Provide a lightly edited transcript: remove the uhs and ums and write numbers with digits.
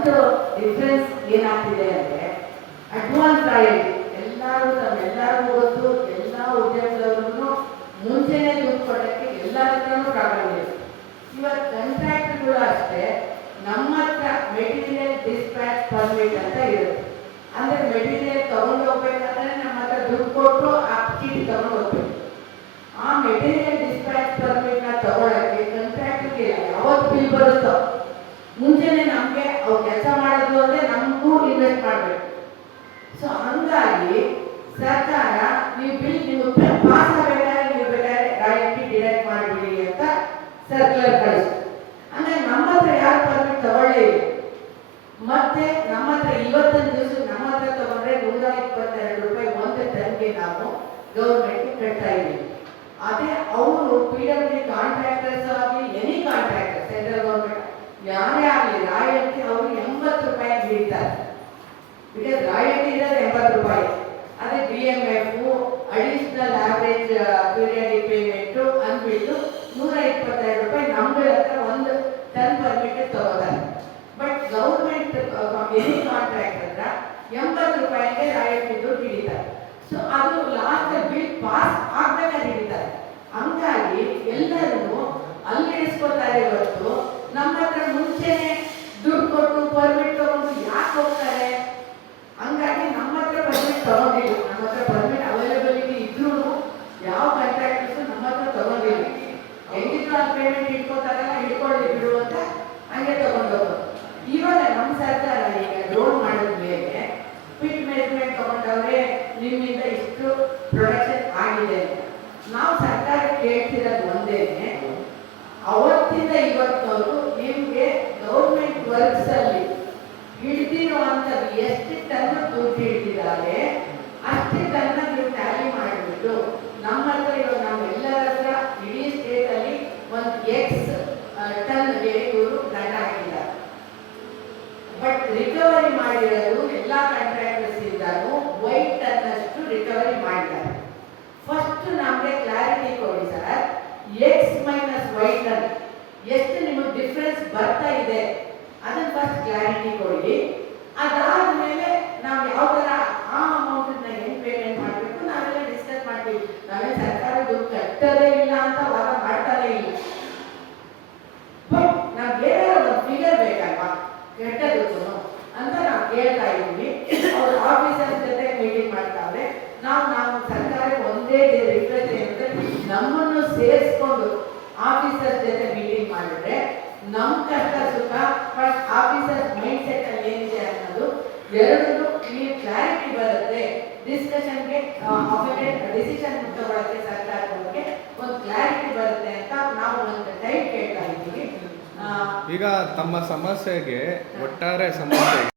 ಒಂದು ಡಿಫ್ರೆನ್ಸ್ ಏನಾಗ್ತಿದೆ ಅಂದರೆ ಅಡ್ವಾನ್ಸ್ ರಾಯಲ್ಟಿ ಎಲ್ಲರಿಗೂ ಗೊತ್ತು. ಎಲ್ಲ ಉದ್ಯಮದವ್ರೂ ಮುಂಚೆನೇ ದುಡ್ಡು ಕೊಡೋಕ್ಕೆ ಎಲ್ಲರ ಹತ್ರನೂ ಪ್ರಾಬ್ಲಮ್ ಇದೆ. ಇವತ್ತು ಕಾಂಟ್ರಾಕ್ಟ್ಗಳು ಅಷ್ಟೇ ನಮ್ಮ ಹತ್ರ ಮೆಟೀರಿಯಲ್ ಡಿಸ್ಪ್ಯಾಚ್ ಪರ್ಮಿಟ್ ಅಂತ ಇರುತ್ತೆ. ಅಂದರೆ ಮೆಟೀರಿಯಲ್ ತಗೊಂಡು ಹೋಗ್ಬೇಕಾದ್ರೆ ನಮ್ಮ ಹತ್ರ ದುಡ್ಡು ಕೊಟ್ಟು ಆ ಚೀಟಿ ತಗೊಂಡು ಹೋಗ್ಬೇಕು. ಆ ಮೆಟೀರಿಯಲ್ ಡಿಸ್ಪ್ಯಾಚ್ ಪರ್ಮಿಟ್ನ ತಗೊಳ್ಳೋಕ್ಕೆ ಕಾಂಟ್ರಾಕ್ಟ್ಗೆ ಯಾವತ್ತು ಬಿಲ್ ಬರುತ್ತೋ ಮುಂಚೆನೇ ನಮಗೆ ಅವ್ರು ಕೆಲಸ ಮಾಡೋದು ಅಂದರೆ ನಮಗೂ ಇನ್ವೆಸ್ಟ್ ಮಾಡಬೇಕು. ಸೊ ಹಂಗಾಗಿ ಸರ್ಕಾರ ನೀವು ಬಿಲ್ ನಿಮಗೆ ಪಾಸ್ ಆಗಬೇಕಾದ್ರೆ ನೀವು ಬೇಕಾದ್ರೆ ರಾಯಲ್ಟಿ ಡಿಡಕ್ಟ್ ಮಾಡಿಬಿಡಿ ಅಂತ ಸರ್ಕ್ಯುಲರ್ ಕಳಿಸ್ತು. ಅಂದರೆ ನಮ್ಮ ಹತ್ರ ಯಾರು ಪರ್ಮಿಟ್ ತಗೊಳ್ಳೇ ಇಲ್ಲ. ಮತ್ತೆ ನಮ್ಮ ಹತ್ರ ಇವತ್ತಿನ ದಿವಸ ನಮ್ಮ ಹತ್ರ ತಗೊಂಡ್ರೆ 122 ರೂಪಾಯಿ ಒಂದು ಟನ್ಗೆ ನಾವು ಗೌರ್ಮೆಂಟ್ಗೆ ಕಟ್ತಾ ಇದ್ದೀವಿ. ಅದೇ ಅವರು PWD ಕಾಂಟ್ರಾಕ್ಟರ್ಸ್ ಆಗಲಿ ಎನಿ ಕಾಂಟ್ರಾಕ್ಟರ್ ಸೆಂಟ್ರಲ್ ಗೌರ್ಮೆಂಟ್ ಯಾರೇ ಆಗಲಿ ರಾಯಲ್ಟಿ ಅವರು 80 ರೂಪಾಯಿ ನೀಡ್ತಾರೆ. ಬಿಕಾಸ್ ರಾಯಲ್ಟಿ ಇರೋದು 80 ರೂಪಾಯಿ. ಅದೇ DMF additional average periodic payment ಅಂದ್ಬಿಟ್ಟು 122 ರೂಪಾಯಿ ನಮ್ಗಳ ಹತ್ರ ಒಂದು ಟನ್ ಪರ್ಮಿಟ್ ತಗೋತಾರೆ. ಬಟ್ ಗೌರ್ಮೆಂಟ್ ಎನಿ ಕಾಂಟ್ರಾಕ್ಟ್ ಹತ್ರ 80 ರೂಪಾಯಿಗೆ ರಾಯಲ್ಟಿ ದುಡ್ಡು ಹಿಡಿತಾರೆ. ಸೊ ಅದು ಲಾಸ್ಟ್ ಬಿಲ್ ಪಾಸ್ ಆಗ್ಬೇಕಾದ್ರೆ ಹಿಡಿತಾರೆ. ಹಂಗಾಗಿ ಎಲ್ಲರೂ ಅಲ್ಲಿ ಇಳಿಸ್ಕೊತಾರೆ ಹೊರತು ನಮ್ಮ ಹತ್ರ ಮುಂಚೆನೆ ದುಡ್ಡು ಕೊಟ್ಟು ಪರ್ಮಿಟ್ ತಗೊಂಡು ಯಾಕೆ ಹೋಗ್ತಾರೆ? ಹಂಗಾಗಿ ನಮ್ಮ ಹತ್ರ ಪರ್ಮಿಟ್ ತಗೊಂಡಿಲ್ಲ. ನಮ್ಮ ಹತ್ರ ಪರ್ಮಿಟ್ ಅವೈಲೇಬಿಲಿಟಿ ಇದ್ರೂ ಯಾವ ಕಾಂಟ್ರಾಕ್ಟರ್ಸು ನಮ್ಮ ಹತ್ರ ತಗೊಂಡಿಲ್ಲ. ಹೆಂಗಿದ್ರು ಆ ಪೇಮೆಂಟ್ ಇಟ್ಕೋತಾರಲ್ಲ, ಇಟ್ಕೊಳ್ಳಿ ಬಿಡು ಅಂತ ಹಂಗೆ ತಗೊಂಡು ಹೋಗೋದು. ಇವಾಗ ನಮ್ಮ ಸರ್ಕಾರ ಈಗ ರೋಡ್ ಮಾಡಿದ ಮೇಲೆ ಪಿಟ್ ಮೆಜರ್ಮೆಂಟ್ ತಗೊಂಡವ್ರೆ, ನಿಮ್ಮಿಂದ ಇಷ್ಟು ಪ್ರೊಡಕ್ಷನ್ ಆಗಿದೆ ಅಂತ. ನಾವು ಸರ್ಕಾರ ಕೇಳ್ತಿರೋದು ಒಂದೇನೆ, ಅವತ್ತಿಂದ ಇವತ್ತವರು ನಿಮಗೆ ಗೌರ್ಮೆಂಟ್ ವರ್ಕ್ಸ್ ಅಲ್ಲಿ ಹಿಡಿದಿರುವಂಥದ್ದು ಎಷ್ಟು ಟನ್ ದುಡ್ಡು ಹಿಡಿದಿದ್ದಾರೆ ಅಷ್ಟು ಟನ್ನ ನೀವು ಟ್ಯಾಲಿ ಮಾಡಿಬಿಟ್ಟು ನಮ್ಮ ಹತ್ರ ಇವಾಗ ನಾವೆಲ್ಲರ ಹತ್ರ ಇಡೀ ಸ್ಟೇಟಲ್ಲಿ ಒಂದು ಎಕ್ಸ್ ಟನ್ಗೆ ಇವರು ದಂಡ ಹಾಕಿದ್ದಾರೆ. ಬಟ್ ರಿಕವರಿ ಮಾಡಿರೋದು ಎಲ್ಲ ಕಾಂಟ್ರಾಕ್ಟರ್ಸ್ ಇದ್ದಾಗ ವೈಟ್ ಟನ್ ಅಷ್ಟು ರಿಕವರಿ ಮಾಡಿದ್ದಾರೆ. ಫಸ್ಟ್ ನಮಗೆ ಕ್ಲಾರಿಟಿ ಕೊಡಿ sir, X minus white ton ಎಷ್ಟು ನಿಮಗೆ ಡಿಫ್ರೆನ್ಸ್ ಬರ್ತಾ ಇದೆ ಅದನ್ನ ಫಸ್ಟ್ ಕ್ಲಾರಿಟಿ ಕೊಡಿ. ಅದಾದ್ಮೇಲೆ ನಾವು ಯಾವ ಥರ ಆ ಅಮೌಂಟನ್ನ ಹೆಂಗೆ ಪೇಮೆಂಟ್ ಮಾಡಬೇಕು ನಾವೆಲ್ಲ ಡಿಸ್ಕಸ್ ಮಾಡ್ತೀವಿ. ನಾವೇ ಸರ್ಕಾರ ದುಡ್ಡು ಕಟ್ಟೋದೇ ಇಲ್ಲ ಅಂತ ವಾದ ಮಾಡ್ತಾನೇ ಇಲ್ಲ. ಬಟ್ ನಾವು ಏನಾದ್ರು ಒಂದು ಫಿಗರ್ ಬೇಕಲ್ವಾ ಕೆಟ್ಟದ್ದು ಅಂತ ನಾವು ಕೇಳ್ತಾ ಇದ್ದೀವಿ. ಅವ್ರ ಆಫೀಸರ್ ಜೊತೆ ಮೀಟಿಂಗ್ ಮಾಡ್ತಾವ್ರೆ. ನಾವು ಸರ್ಕಾರಕ್ಕೆ ಒಂದೇ ರಿಕ್ವೆಸ್ಟ್ ಏನಂದ್ರೆ ನಮ್ಮನ್ನು ಸೇರಿಸ್ಕೊಂಡು ಆಫೀಸರ್ ಜೊತೆ ಮೀಟಿಂಗ್ ಮಾಡಿದ್ರೆ ನಮ್ಮ ಕಷ್ಟ ಸುಖ ಬಟ್ ಆಫೀಸರ್ ಮೈಂಡ್ ಸೆಟ್ ಅಲ್ಲಿ ಏನಿದೆ ಅನ್ನೋದು ಎರಡೂ ಕ್ಲಿಯರ್ ಕ್ಲಾರಿಟಿ ಬರುತ್ತೆ. ಡಿಸ್ಕಷನ್ಗೆ ಡಿಸಿಷನ್ ತಗೊಳ್ಳೋಕ್ಕೆ ಸರ್ಕಾರದ ಬಗ್ಗೆ ಒಂದು ಕ್ಲಾರಿಟಿ ಬರುತ್ತೆ ಅಂತ ನಾವು ಒಂದು ಟೈಮ್ ಕೇಳ್ತಾ ಇದ್ದೀವಿ. ಈಗ ತಮ್ಮ ಸಮಸ್ಯೆಗೆ ಒಟ್ಟಾರೆ ಸಮಸ್ಯೆ